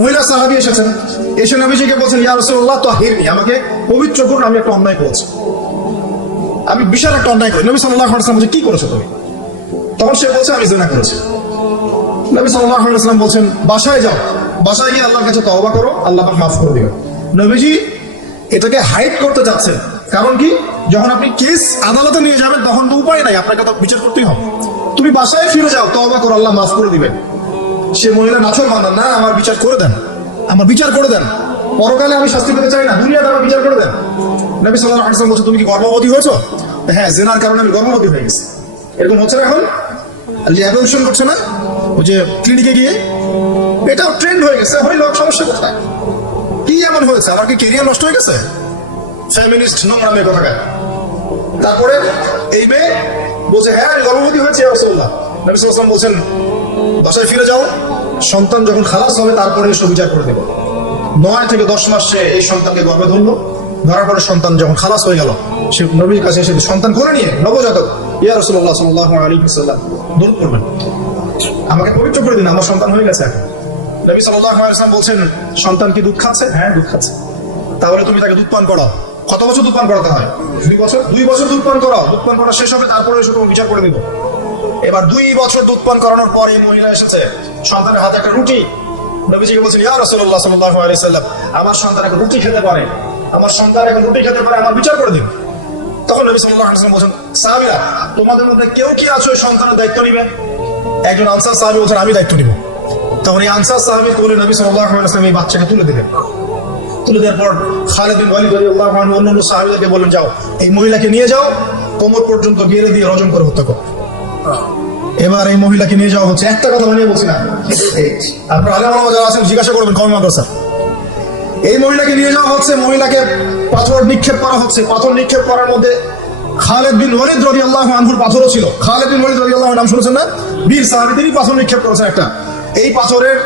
মহিলা সাহাবি এসেছেন। এসে নবীজিকে বলছেন ইয়া রাসূলুল্লাহ তাহিরনি। আমাকে পবিত্র করুন আমি একটা অন্যায় করেছি। আমি বিশাল একটা অন্যায় করি। নবী সাল্লাল্লাহু আলাইহি ওয়াসাল্লাম বলছে, কি করেছ তুমি? তখন সে বলছে আমি জেনা করেছি। নবী সাল্লাল্লাহু আলাইহি ওয়াসাল্লাম বলছেন বাসায় যাও। বাসায় গিয়ে আল্লাহর কাছে তওবা করো আল্লাহ পাক মাফ করে দিবেন। নবীজি এটাকে হাইড করতে যাচ্ছেন। কারণ কি? যখন আপনি কেস আদালতে নিয়ে যাবেন তখন তো উপায় নাই আপনাকে তো বিচার করতেই হবে। তুমি বাসায় ফিরে যাও তওবা করো আল্লাহ মাফ করে দিবেন। সে মহিলা নাচর মানান না, আমার বিচার করে দেন। আমার বিচার করে দেন। পরকালে আমি শাস্তি পেতে চাই না, দুনিয়াতে আমার বিচার করে দেন। নবী সাল্লাল্লাহু আলাইহি ওয়াসাল্লাম বলছে তুমি কি গর্ভবতী হয়েছো? হ্যাঁ জেনার কারণে আমি গর্ভবতী হয়ে গেছি। এরকম হচ্ছে না এখন? অ্যাবর্শন করছে না, ওই যে ক্লিনিকে গিয়ে, এটাও ট্রেন্ড হয়ে গেছে। হইল সমস্যা কোথায়? কি এমন হয়েছে? আমার কি কেরিয়ার নষ্ট হয়ে গেছে? ফ্যামিলিস্ট নোংরা মেয়ে কথা তারপরে এই মেয়ে বলছে হ্যাঁ আমি গর্ভবতী হয়েছে রসুল্লাহ নবী সাল্লাল্লাহু বলছেন বাসায় ফিরে যাও। সন্তান যখন খালাস হবে, তারপরে এসে বিচার করে দেবো। নয় থেকে দশ মাস সে এই সন্তানকে গর্ভে ধরলো। ধরার পরে সন্তান যখন খালাস হয়ে গেল, সে নবীর কাছে এসে সন্তান করে নিয়ে, নবজাতক, ইয়া রসুল্লাহ সাল্লাহ আলী দূর করবেন আমাকে পবিত্র করে দিন, আমার সন্তান হয়ে গেছে এখন। নবী সাল্লাহ আলাইসলাম বলছেন, সন্তান কি দুধ খাচ্ছে? হ্যাঁ দুধ খাচ্ছে। তাহলে তুমি তাকে দুধ পান করাও। কত বছর দুধ পান করাতে হয়? দুই বছর? দুই বছর দুধ পান করাও। দুধ পান করা শেষ হবে, তারপরে এসে তোমার বিচার করে দিব এবার দুই বছর দুধ পান করানোর পর এই মহিলা এসেছে। সন্তানের হাতে একটা রুটি। নবীজিকে বলছেন, ইয়া রাসূলুল্লাহ সাল্লাল্লাহু আলাইহি সাল্লাম, আমার সন্তান এখন রুটি খেতে পারে। আমার সন্তান এখন রুটি খেতে পারে, আমার বিচার করে দিন। তখন নবী সাল্লাল্লাহু আলাইহি সাল্লাম বলছেন, সাহাবীরা, তোমাদের মধ্যে কেউ কি আছো সন্তানের দায়িত্ব নিবে? একজন আনসার সাহাবী বলছেন, আমি দায়িত্ব নিব। তখন এই আনসার সাহাবী কোলে নবী সাল্লাল্লাহু আলাইহি সাল্লাম এই বাচ্চাকে তুলে দিলেন। তুলে দেওয়ার পর খালেদ বিন ওয়ালিদ রাদিয়াল্লাহু আনহু অন্যান্য সাহাবীদেরকে বললেন, যাও, এই মহিলাকে নিয়ে যাও, কোমর পর্যন্ত গেড়ে দিয়ে রজন করে হত্যা করো। এবার এই মহিলাকে নিয়ে যাওয়া হচ্ছে। একটা কথা বানিয়ে বলছি না। আপনার আলমা যারা আছেন, জিজ্ঞাসা করবেন কমে মাদ্রাসা এই মহিলাকে নিয়ে যাওয়া হচ্ছে, মহিলাকে পাথর নিক্ষেপ করা হচ্ছে। পাথর নিক্ষেপ করার মধ্যে খালেদ বিন ওয়ালিদ রাদিয়াল্লাহু আনহুর পাথরও ছিল। খালেদ বিন ওয়ালিদ রাদিয়াল্লাহু নাম শুনেছেন না? বীর সাহাবী, তিনি পাথর নিক্ষেপ করেছেন একটা। এই পাথরের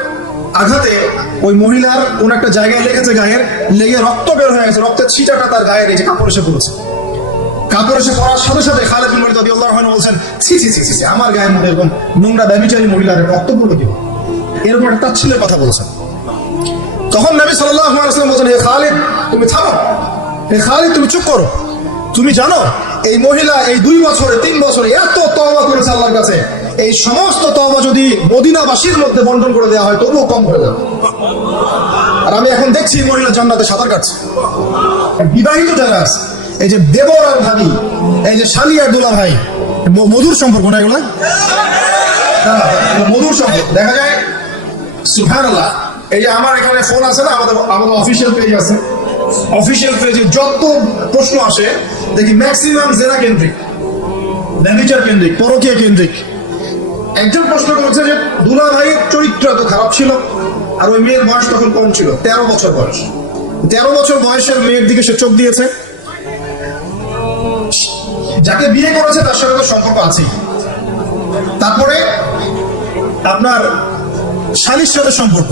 আঘাতে ওই মহিলার কোন একটা জায়গায় লেগেছে গায়ের, লেগে রক্ত বের হয়ে গেছে। রক্তের ছিটাটা তার গায়ের এই যে কাপড় এসে পড়েছে। কাপড় এসে পড়ার সাথে সাথে খালেদ বিন ওয়ালিদ রাদিয়াল্লাহু আনহু ছি ছি ছি ছি আমার গায়ের মধ্যে এরকম নোংরা ব্যভিচারী মহিলার রক্ত পড়ল কি এরকম একটা তাচ্ছিলের কথা তখন নবী সাল্লাল্লাহু আলাইহি ওয়াসাল্লাম হে তুমি থামো। হে তুমি চুপ করো। তুমি জানো, এই মহিলা এই দুই বছরে, তিন বছরে এত তওবা করেছে আল্লাহর কাছে। এই সমস্ত তওবা যদি মদিনাবাসীর মধ্যে বন্টন করে দেওয়া হয়, তবুও কম হয়ে যাবে। আর আমি এখন দেখছি মহিলা জান্নাতে সাঁতার কাটছে। বিবাহিত যারা আছে এই যে দেবর আর ভাবি, এই যে শালি আর দুলা ভাই মধুর সম্পর্ক না এগুলা? মধুর সম্পর্ক। দেখা যায়, সুবহানাল্লাহ, এই যে আমার এখানে ফোন আছে না, আমাদের আমাদের অফিসিয়াল পেজ আছে। অফিসিয়াল পেজে যত প্রশ্ন আসে, দেখি ম্যাক্সিমাম জেনা কেন্দ্রিক ব্যবচার কেন্দ্রিক, পরকীয় কেন্দ্রিক। একজন প্রশ্ন করেছে যে, দুলা ভাইয়ের চরিত্র এত খারাপ ছিল, আর ওই মেয়ের বয়স তখন কম ছিল, তেরো বছর বয়স। তেরো বছর বয়সের মেয়ের দিকে সে চোখ দিয়েছে। যাকে বিয়ে করেছে তার সাথে তো সম্পর্ক আছেই। তারপরে আপনার শালির সাথে সম্পর্ক।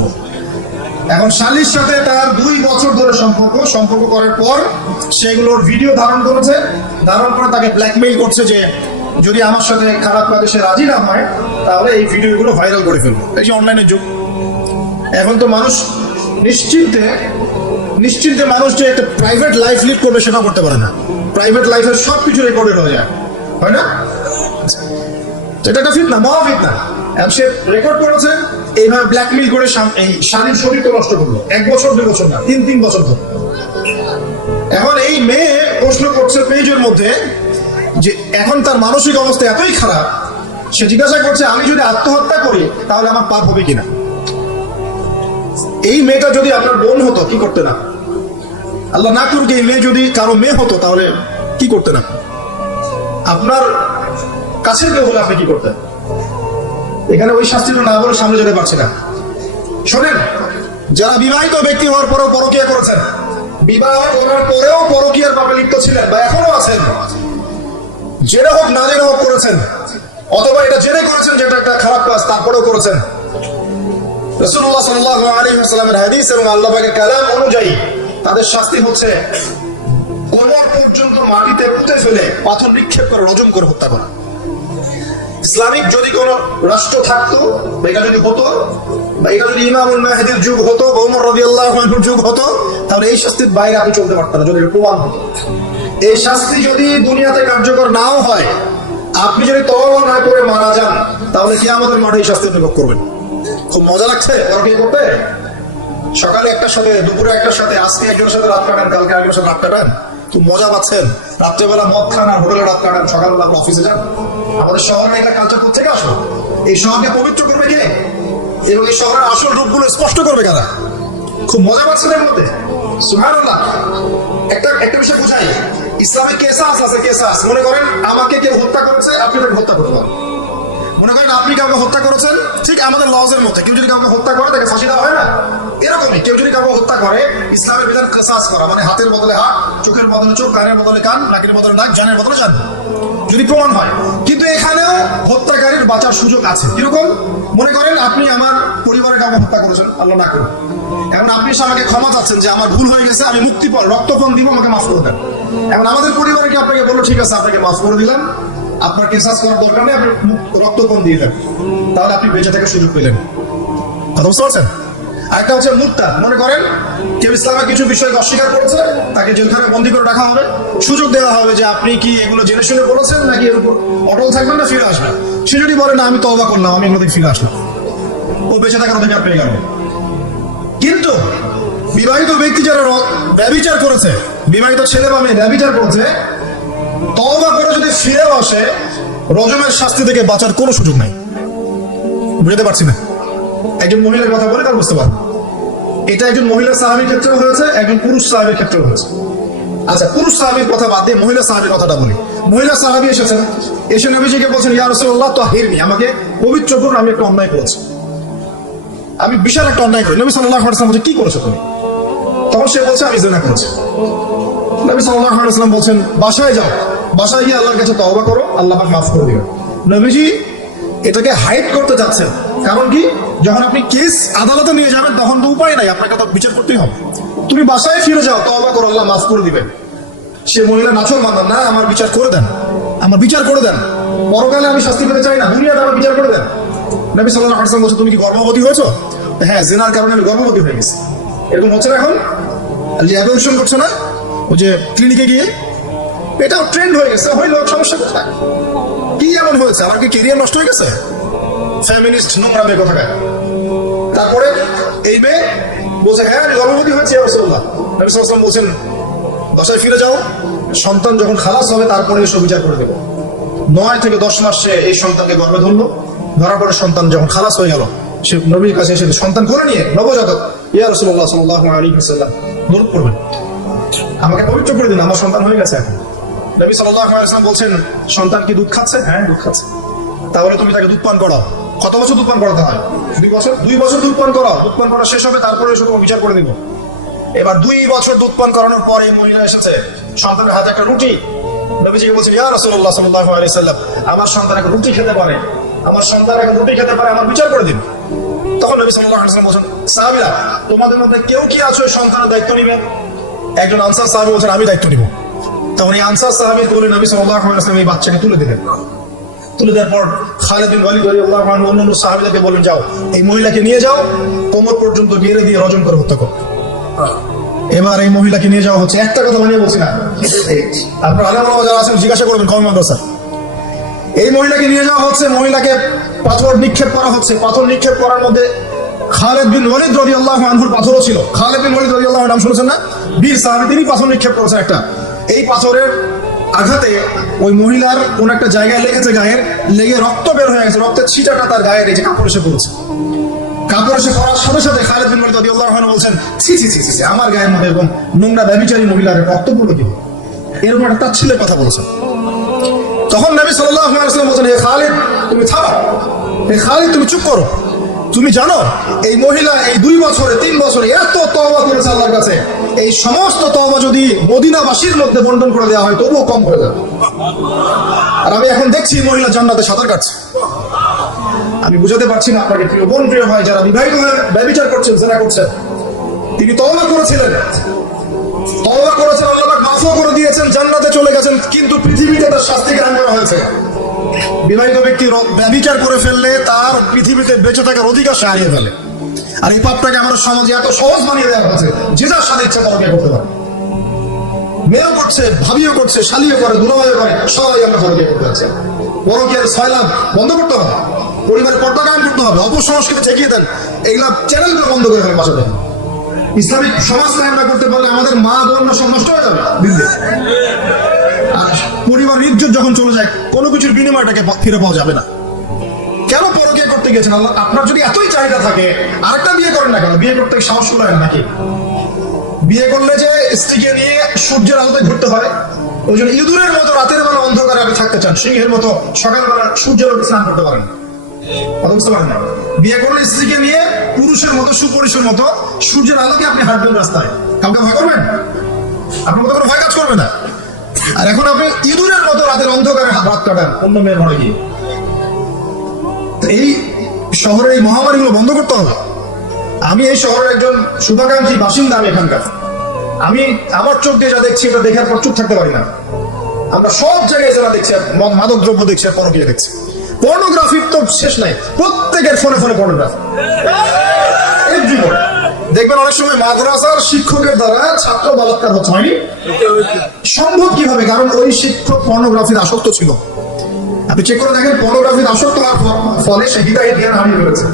এখন শালির সাথে তার দুই বছর ধরে সম্পর্ক। সম্পর্ক করার পর সেগুলোর ভিডিও ধারণ করেছে। ধারণ করে তাকে ব্ল্যাকমেইল করছে যে, যদি আমার সাথে খারাপ কাজে সে রাজি না হয়, তাহলে এই ভিডিওগুলো ভাইরাল করে ফেলব। এই যে অনলাইনের যুগ। এখন তো মানুষ নিশ্চিন্তে নিশ্চিন্তে মানুষ যে একটা প্রাইভেট লাইফ লিড করবে সেটা করতে পারে না। প্রাইভেট লাইফের সব কিছু রেকর্ডেড হয়ে যায়। হয় না? এটা একটা ফিতনা মহা ফিতনা সে রেকর্ড করেছে, এইভাবে ব্ল্যাকমেইল করে এই স্বামীর শরীরকে নষ্ট করল। এক বছর, দুই বছর না, তিন তিন বছর ধরে। এখন এই মেয়ে প্রশ্ন করছে পেজের মধ্যে যে, এখন তার মানসিক অবস্থা এতই খারাপ, সে জিজ্ঞাসা করছে, আমি যদি আত্মহত্যা করি, তাহলে আমার পাপ হবে কিনা? এই মেয়েটা যদি আপনার বোন হতো, কি করতে না আল্লাহ না করুক এই মেয়ে যদি কারও মেয়ে হতো, তাহলে কি করতে না আপনার কাছের কেউ হলে আপনি কি করতেন? এখানে ওই শাস্তিটা না বলে সামনে যেতে পারছি না। শোনেন, যারা বিবাহিত ব্যক্তি হওয়ার পরেও পরকিয়া করেছেন, বিবাহ করার পরেও পরকিয়ার পাপে লিপ্ত ছিলেন বা এখনও আছেন, জেনে হোক না জেনে হোক করেছেন, অথবা এটা জেনে করেছেন যেটা একটা খারাপ কাজ, তারপরেও করেছেন। রসুল্লাহ সাল্লাহ আলী সাল্লামের হাদিস এবং আল্লাহ কালাম অনুযায়ী তাদের শাস্তি হচ্ছে কোমর পর্যন্ত মাটিতে পুঁতে ফেলে পাথর নিক্ষেপ করে, রজম করে হত্যা করা। ইসলামিক যদি কোন রাষ্ট্র থাকতো, বা এটা যদি হতো, বা এটা যদি ইমামুল যুগ হতো যুগ হতো, তাহলে এই শাস্তির বাইরে আপনি চলতে পারতেন যদি প্রমাণ হতো। এই শাস্তি যদি দুনিয়াতে কার্যকর নাও হয়, আপনি যদি তওবা না করে মারা যান, তাহলে কি আমাদের মাঠে এই শাস্তি অনুভব করবেন। খুব মজা লাগছে? কি করতে? সকালে একটার সাথে, দুপুরে একটার সাথে, আজকে একজনের সাথে রাত কাটান, কালকে একজনের সাথে রাত কাটান? খুব মজা পাচ্ছেন। রাত্রেবেলা মদ খান আর হোটেলে রাত কাটান, সকালবেলা আপনি অফিসে যান। আমাদের শহরে এটা কালচার থেকে আসো এই শহরকে পবিত্র করবে কে? এবং এই শহরের আসল রূপগুলো স্পষ্ট করবে কারা? খুব মজা পাচ্ছেন এর মধ্যে। সুবহানাল্লাহ। একটা একটা বিষয় বুঝাই। ইসলামে কেসাস আছে, কেসাস। মনে করেন, আমাকে কেউ হত্যা করেছে, আপনি হত্যা করতে পারেন। মনে করেন আপনি কাউকে হত্যা করেছেন, ঠিক আমাদের লজের মধ্যে। কেউ যদি কাউকে হত্যা করে, তাকে ফাঁসি দেওয়া হয় না। এরকমই কেউ যদি কাউকে হত্যা করে, ইসলামের বিধান কেসাস করা মানে হাতের বদলে হাত, চোখের বদলে চোখ, কানের বদলে কান, নাকের বদলে নাক, জানের বদলে জান। যদি প্রমাণ হয়। কিন্তু এখানেও হত্যাকারীর বাঁচার সুযোগ আছে। কীরকম? মনে করেন আপনি আমার পরিবারের কাউকে হত্যা করেছেন, আল্লাহ না করুন এখন আপনি আমাকে ক্ষমা চাচ্ছেন যে আমার ভুল হয়ে গেছে, আমি মুক্তি মুক্তিপণ রক্তপণ দিব, আমাকে মাফ করে দেন। এখন আমাদের পরিবারকে আপনাকে বলল, ঠিক আছে, আপনাকে মাফ করে দিলাম। আপনার কেসাস করার দরকার নেই, আপনি রক্তপণ দিয়ে দেন তাহলে আপনি বেঁচে থাকার সুযোগ পেলেন। কথা বুঝতে পারছেন? আরেকটা হচ্ছে মুক্তা মনে করেন, কেউ ইসলামের কিছু বিষয়কে অস্বীকার করেছে, তাকে জেলখানায় বন্দি করে রাখা হবে। সুযোগ দেওয়া হবে যে আপনি কি এগুলো জেনে শুনে বলেছেন, নাকি এর উপর অটল থাকবেন না, ফিরে আসবেন? সে যদি বলে, না, আমি তবা করলাম, আমি এগুলো থেকে ফিরে আসলাম। ও বেঁচে থাকার অধিকার পেয়ে গেল। কিন্তু বিবাহিত ব্যক্তি যারা র- ব্যভিচার করেছে, বিবাহিত ছেলে বা মেয়ে ব্যভিচার করেছে তওবা করে যদি ফিরেও আসে, রজমের শাস্তি থেকে বাঁচার কোনো সুযোগ নাই। বুঝতে পারছি না। একজন মহিলার কথা বলে তার বুঝতে পারব। এটা একজন মহিলা সাহাবির ক্ষেত্রেও হয়েছে, একজন পুরুষ সাহাবির ক্ষেত্রেও হয়েছে। আচ্ছা পুরুষ সাহাবির কথা বাদ দিয়ে মহিলা সাহাবির কথাটা বলি। মহিলা সাহাবি এসেছেন। এসে নবীজিকে বলছেন, ইয়া রাসূলুল্লাহ তো হিরনি আমাকে পবিত্র করুন, আমি একটা অন্যায় করেছি। আমি বিশাল একটা অন্যায় করি। নবী সাল্লাল্লাহু আলাইহি ওয়াসাল্লাম বলছে, কি করেছ তুমি? তখন সে বলছে, আমি জেনা করেছি। নবী সাল্লাল্লাহু আলাইহি ওয়াসাল্লাম বলছেন, বাসায় যাও। বাসায় গিয়ে আল্লাহর কাছে তওবা করো, আল্লাহ পাক মাফ করে দিবেন। নবীজি এটাকে হাইড করতে চাচ্ছেন কারণ কি? যখন আপনি কেস আদালতে নিয়ে যাবেন, তখন তো উপায় নাই, আপনাকে তো বিচার করতেই হবে। তুমি বাসায় ফিরে যাও, তওবা করো, আল্লাহ মাফ করে দিবেন। সে মহিলা নাচর মানলাম না, আমার বিচার করে দেন। আমার বিচার করে দেন। পরকালে আমি শাস্তি পেতে চাই না, দুনিয়াতে আমার বিচার করে দেন। নবী আলাইহি ওয়াসাল্লাম বলছে, তুমি কি গর্ভবতী হয়েছো? হ্যাঁ জেনার কারণে আমি গর্ভবতী হয়ে গেছি। এরকম হচ্ছে না এখন? অ্যাবর্শন করছে না? ওই যে ক্লিনিকে গিয়ে এটাও ট্রেন্ড হয়ে গেছে। হইল সমস্যা কোথায়? কি এমন হয়েছে? আমার কি কেরিয়ার নষ্ট হয়ে গেছে? ফ্যামিনিস্ট নোংরা মেয়ে কোথাকার? তারপরে এই মেয়ে বলছে হ্যাঁ গর্ভবতী হয়েছি রসুল্লাহ বলছেন, বাসায় ফিরে যাও। সন্তান যখন খালাস হবে, তারপরে এসে বিচার করে দেবো। নয় থেকে দশ মাস এই সন্তানকে গর্ভে ধরলো। ধরার পরে সন্তান যখন খালাস হয়ে গেল, সে নবীর কাছে এসে সন্তান করে নিয়ে, নবজাতক। ইয়া রসুল্লাহ সাল্লাহ আলী হুসাল্লাম দূর করবেন আমাকে পবিত্র করে দিন, আমার সন্তান হয়ে গেছে এখন। নবী আলাইসলাম বলছেন, সন্তান কি দুধ খাচ্ছে? হ্যাঁ দুধ খাচ্ছে। তাহলে তুমি তাকে দুধ পান করাও। কত বছর দুধ পান করাতে হয়? দুই বছর? দুই বছর দুধ পান করাও। দুধ পান করা শেষ হবে, তারপরে এসে তোমার বিচার করে দিব এবার দুই বছর দুধ পান করানোর পরে মহিলা এসেছে, সন্তানের হাতে একটা রুটি। নবীজিকে বলছেন ইয়া রাসূলুল্লাহ সাল্লাল্লাহু আলাইহি সাল্লাম আমার সন্তান এখন রুটি খেতে পারে। আমার সন্তান এখন রুটি খেতে পারে, আমার বিচার করে দিন। তখন নবী সাল্লাল্লাহু আলাইহি সাল্লাম বলছেন, সাহাবীরা, তোমাদের মধ্যে কেউ কি আছো সন্তানের দায়িত্ব নিবে? একজন আনসার সাহাবী বলছেন, আমি দায়িত্ব নিব। তখন এই আনসার সাহাবী বলে নবী সাল্লাল্লাহু আলাইহি এই বাচ্চাকে তুলে দিলেন। তুলে দেওয়ার পর খালেদ বিন ওয়ালিদ রাদিয়াল্লাহু আনহু অন্যান্য সাহাবীদেরকে বলেন যাও, এই মহিলাকে নিয়ে যাও, কোমর পর্যন্ত গেড়ে দিয়ে রজন করে হত্যা করো। এবার এই মহিলাকে নিয়ে যাওয়া হচ্ছে। একটা কথা বানিয়ে বলছি না। আপনার আলামা যারা আছেন, জিজ্ঞাসা করবেন, কম মাদ্রাসা এই মহিলাকে নিয়ে যাওয়া হচ্ছে, মহিলাকে পাথর নিক্ষেপ করা হচ্ছে। পাথর নিক্ষেপ করার মধ্যে খালেদ বিন ওয়ালিদ রাদিয়াল্লাহু আনহুর পাথরও ছিল। খালেদ বিন ওয়ালিদ রাদিয়াল্লাহু নাম শুনেছেন না? বীর সাহাবী, তিনি পাথর নিক্ষেপ করেছেন একটা। এই পাথরের আঘাতে ওই মহিলার কোন একটা জায়গায় লেগেছে গায়ের, লেগে রক্ত বের হয়ে গেছে, রক্তের ছিটাটা তার গায়ের এই যে কাপড় এসে পড়েছে। কাপড় এসে পড়ার সাথে সাথে খালেদ বিন বলছেন, ছি ছি ছি ছি আমার গায়ের মধ্যে এবং নোংরা মহিলার রক্ত পড়ল কি এরকম একটা ছেলে কথা বলেছেন। তখন নবী সাল্লাল্লাহু আলাইহি ওয়াসাল্লাম হে খালিদ, তুমি থামো। হে খালিদ, তুমি চুপ করো। তুমি জানো, এই মহিলা এই দুই বছরে, তিন বছরে এত তওবা করেছে আল্লাহর কাছে। এই সমস্ত তওবা যদি মদিনাবাসীর মধ্যে বন্টন করে দেওয়া হয়, তবুও কম হয়ে যাবে। আর আমি এখন দেখছি মহিলা জান্নাতে সাঁতার কাটছে। আমি বুঝাতে পারছি না আপনাকে, প্রিয় বোন, প্রিয় ভাই, যারা বিবাহিত হয়ে ব্যবচার করছেন জেনা করছেন, তিনি তওবা করেছিলেন। তওবা করেছেন, আল্লাহ মাফও করে দিয়েছেন, জান্নাতে চলে গেছেন, কিন্তু পৃথিবীতে তার শাস্তি গ্রহণ করা হয়েছে। বিবাহিত ব্যক্তি র- ব্যভিচার করে ফেললে তার পৃথিবীতে বেঁচে থাকার অধিকার হারিয়ে ফেলে। আর এই পাপটাকে আমাদের সমাজে এত সহজ বানিয়ে দেওয়া হয়েছে, যে যার সাথে ইচ্ছা পরকে করতে পারে। মেয়েও করছে, ভাবিও করছে, শালিও করে, দুলাভাইও করে, সবাই আমরা পরকে করতে পারছি পরকীয়ার ছয় লাভ বন্ধ করতে হবে। পরিবারের পর্দা কায়েম করতে হবে। অপসংস্কৃতি ঠেকিয়ে দেন। এইগুলা চ্যানেলগুলো বন্ধ করে ফেলেন বাসাতে ইসলামিক সমাজ কায়েম না করতে পারলে আমাদের মা বোন সব নষ্ট হয়ে যাবে দিল্লি পরিবার ইজ্জত যখন চলে যায়, কোনো কিছুর বিনিময়টাকে ফিরে পাওয়া যাবে না। কেন গেছেন, আল্লাহ, আপনার যদি এতই চাহিদা থাকে, আরেকটা বিয়ে করেন না কেন? বিয়ে করতে সাহস লাগে নাকি? বিয়ে করলে যে স্ত্রীকে নিয়ে সূর্যের আলোতে ঘুরতে হয়, ওই জন্য ইঁদুরের মতো রাতের বেলা অন্ধকারে আপনি থাকতে চান, সিংহের মতো সকালবেলা সূর্যের আলোতে স্নান করতে পারেন কথা বুঝতে পারেন না? বিয়ে করলে স্ত্রীকে নিয়ে পুরুষের মতো, সুপুরুষের মতো সূর্যের আলোকে আপনি হাঁটবেন রাস্তায়। কাউকে ভয় করবেন? আপনার কোনো ভয় কাজ করবে না। আর এখন আপনি ইঁদুরের মতো রাতের অন্ধকারে রাত কাটান, অন্য মেয়ের ঘরে গিয়ে। এই শহরের এই মহামারীগুলো বন্ধ করতে হবে। আমি এই শহরের একজন শুভাকাঙ্ক্ষী বাসিন্দা আমি এখানকার। আমি আমার চোখ দিয়ে যা দেখছি, এটা দেখার পর চুপ থাকতে পারি না। আমরা সব জায়গায় যারা দেখছি মাদক দ্রব্য দেখছি আর পরকীয়া দেখছি। পর্নোগ্রাফির তো শেষ নাই। প্রত্যেকের ফোনে ফোনে পর্নোগ্রাফি দেখবেন অনেক সময় মাদ্রাসার শিক্ষকের দ্বারা ছাত্র বলাৎকার হচ্ছে, হয়নি? সম্ভব কীভাবে? কারণ ওই শিক্ষক পর্নোগ্রাফির আসক্ত ছিল। আপনি চেক করে দেখেন পর্নোগ্রাফির আসক্ত হওয়ার ফলে সে হৃদয়ের জ্ঞান হারিয়ে ফেলেছে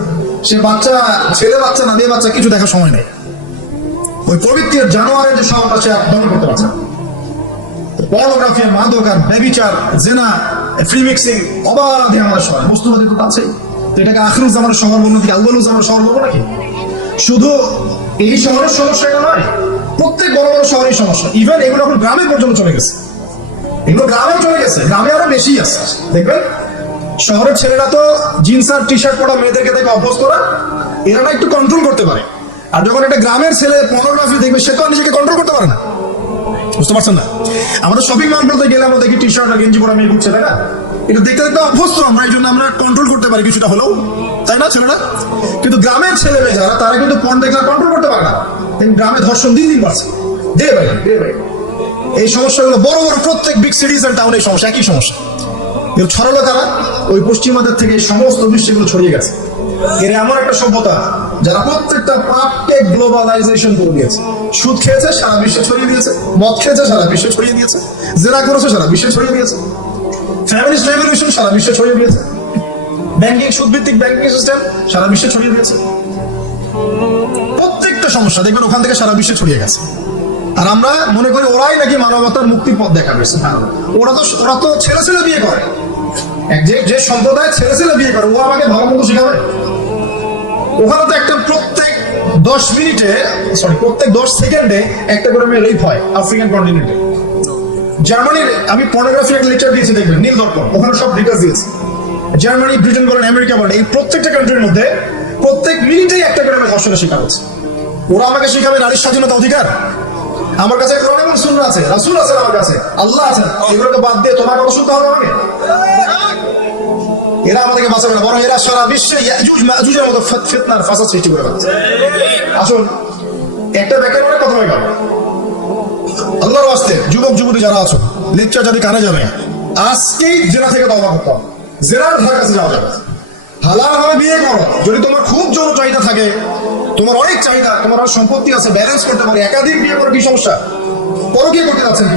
সে বাচ্চা, ছেলে বাচ্চা না মেয়ে বাচ্চা, কিছু দেখার সময় নেই। ওই পবিত্রের জানোয়ারের যে স্বভাবটা সে আর দমন করতে পারছে পর্নোগ্রাফি মাদক আর ব্যবিচার, জেনা ফ্রি মিক্সিং অবাধে আমাদের শহর বস্তুবাদী তো আছেই তো এটাকে আখরুজ আমার শহর বলব নাকি? আউবালুজ আমার শহর বলব নাকি? শুধু এই শহরের সমস্যা নয়, প্রত্যেক বড় বড় শহরের সমস্যা। ইভেন এগুলো এখন গ্রামে পর্যন্ত চলে গেছে। এগুলো গ্রামে চলে গেছে, গ্রামে আরও বেশি আছে। দেখবেন, শহরের ছেলেরা তো জিন্স আর টি শার্ট পরা মেয়েদেরকে দেখে অভ্যস্ত করা এরা না একটু কন্ট্রোল করতে পারে। আর যখন একটা গ্রামের ছেলে পর্নোগ্রাফি দেখবে, সে তো নিজেকে কন্ট্রোল করতে পারে না। বুঝতে পারছেন না? আমাদের শপিং মলগুলোতে গেলে আমরা দেখি টি শার্ট আর গেঞ্জি পরা মেয়ে ঘুরছে, তাই না? এটা দেখতে দেখতে অভ্যস্ত, আমরা এই জন্য আমরা কন্ট্রোল করতে পারি কিছুটা হলেও। তাই না, ছেলেরা? কিন্তু গ্রামের ছেলে মেয়ে যারা তারা কিন্তু পর্ন দেখলে কন্ট্রোল করতে পারে না। গ্রামে ধর্ষণ দিন দিন বাড়ছে। দে ভাই দে ভাই। এই সমস্যাগুলো বড় বড় প্রত্যেক বিগ সিটিজ এন্ড টাউনে এই সমস্যা, একই সমস্যা। এর ছড়ালো তারা ওই পশ্চিমাদের থেকে এই সমস্ত দৃশ্যগুলো ছড়িয়ে গেছে। এর এমন একটা সভ্যতা, যারা প্রত্যেকটা পাপকে গ্লোবালাইজেশন করে দিয়েছে। সুদ খেয়েছে, সারা বিশ্বে ছড়িয়ে দিয়েছে। মদ খেয়েছে, সারা বিশ্বে ছড়িয়ে দিয়েছে। জেরা করেছে, সারা বিশ্বে ছড়িয়ে দিয়েছে। ফ্যামিলিস্ট রেভলিউশন সারা বিশ্বে ছড়িয়ে দিয়েছে। ব্যাংকিং সুদভিত্তিক ব্যাংকিং সিস্টেম সারা বিশ্বে ছড়িয়ে দিয়েছে। প্রত্যেকটা সমস্যা, দেখবেন ওখান থেকে সারা বিশ্বে ছড়িয়ে গেছে। আর আমরা মনে করি ওরাই নাকি মানবতার মুক্তির পথ দেখাবে ওরা তো ওরা তো ছেলে ছেলে বিয়ে করে। যে সম্প্রদায় ছেলে ছেলে বিয়ে করে, ও আমাকে মন্দ শেখাবে ওখানে তো একটা প্রত্যেক দশ মিনিটে সরি প্রত্যেক দশ সেকেন্ডে একটা করে মেয়ে রেপ হয় আফ্রিকান কন্টিনেন্টে জার্মানির আমি পর্নোগ্রাফি একটা লেকচার দিয়েছি, দেখবেন, নীল দর্পণ। ওখানে সব ডিটেলস দিয়েছি। জার্মানি, ব্রিটেন বলেন, আমেরিকা বলেন, এই প্রত্যেকটা কান্ট্রির মধ্যে প্রত্যেক মিনিটেই একটা করে মেয়ে ধর্ষণের শিকার হচ্ছে। ওরা আমাকে শিখাবে নারীর স্বাধীনতা অধিকার? আমার কাছে কোরআন এবং সুন্নাহ আছে। রাসূল আছে আমার কাছে। আল্লাহ আছে এগুলোকে বাদ দিয়ে তোমার কথা শুনতে হবে আমাকে? এরা আমাদেরকে বাঁচাবে না। বরং এরা সারা বিশ্বে ইয়াজুজ মাজুজের মতো ফিতনার ফাসাদ সৃষ্টি করে আসুন, একটা ব্যাখ্যার অনেক কথা হয়ে গেল আল্লাহর ওয়াস্তে যুবক, যুবতী যারা আছো যদি কানে যাবে, আজকেই জেনা থেকে তওবা করতে হবে। ধার কাছে যাওয়া যাবে। হালাল ভাবে বিয়ে করো। যদি তোমার খুব যৌন চাহিদা থাকে, তোমার অনেক চাহিদা, তোমার অনেক সম্পত্তি আছে ব্যালেন্স করতে পারে, একাধিক বিয়ে করে, কি সমস্যা? পরকীয় করতে যাচ্ছেন কি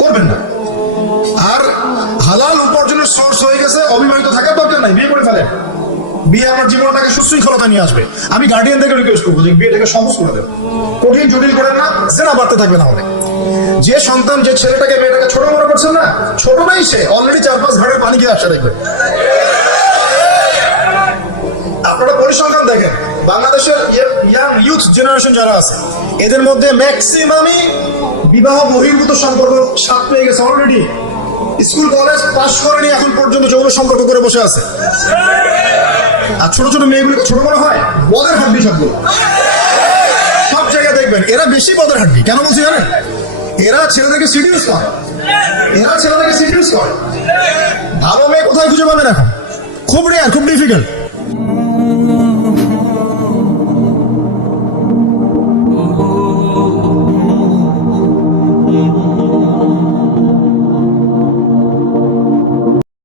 করবেন না। আর হালাল উপার্জনের সোর্স হয়ে গেছে, অবিবাহিত থাকার দরকার নাই, বিয়ে করে ফেলেন। বিয়ে আমার জীবনটাকে সুশৃঙ্খলতা নিয়ে আসবে। আমি গার্ডিয়ানদেরকে রিকোয়েস্ট করব যে বিয়েটাকে সহজ করে দেবে কঠিন, জটিল করেন না, জেনা বাড়তে থাকবে না আমাদের যে সন্তান, যে ছেলেটাকে, মেয়েটাকে ছোট মনে করছেন না, ছোট নাই সে অলরেডি চার পাঁচ ঘাটের পানি গিয়ে আসা দেখবে। পরিসংখ্যান দেখেন। বাংলাদেশের ইয়াং ইউথ জেনারেশন যারা আছে, এদের মধ্যে ম্যাক্সিমামই বিবাহ বহির্ভূত সম্পর্ক সাত পেয়ে গেছে অলরেডি স্কুল কলেজ পাশ করেনি এখন পর্যন্ত, যৌন সম্পর্ক করে বসে আছে। আর ছোট ছোট মেয়েগুলো ছোট মনে হয়? বদের হাড্ডি সবগুলো। সব জায়গায় দেখবেন, এরা বেশি বদের হাড্ডি। কেন বলছি জানেন? এরা ছেলেদেরকে সিডিউস করে। এরা ছেলেদেরকে সিডিউস করে। ভালো মেয়ে কোথায় খুঁজে পাবেন এখন? খুব রেয়ার খুব ডিফিকাল্ট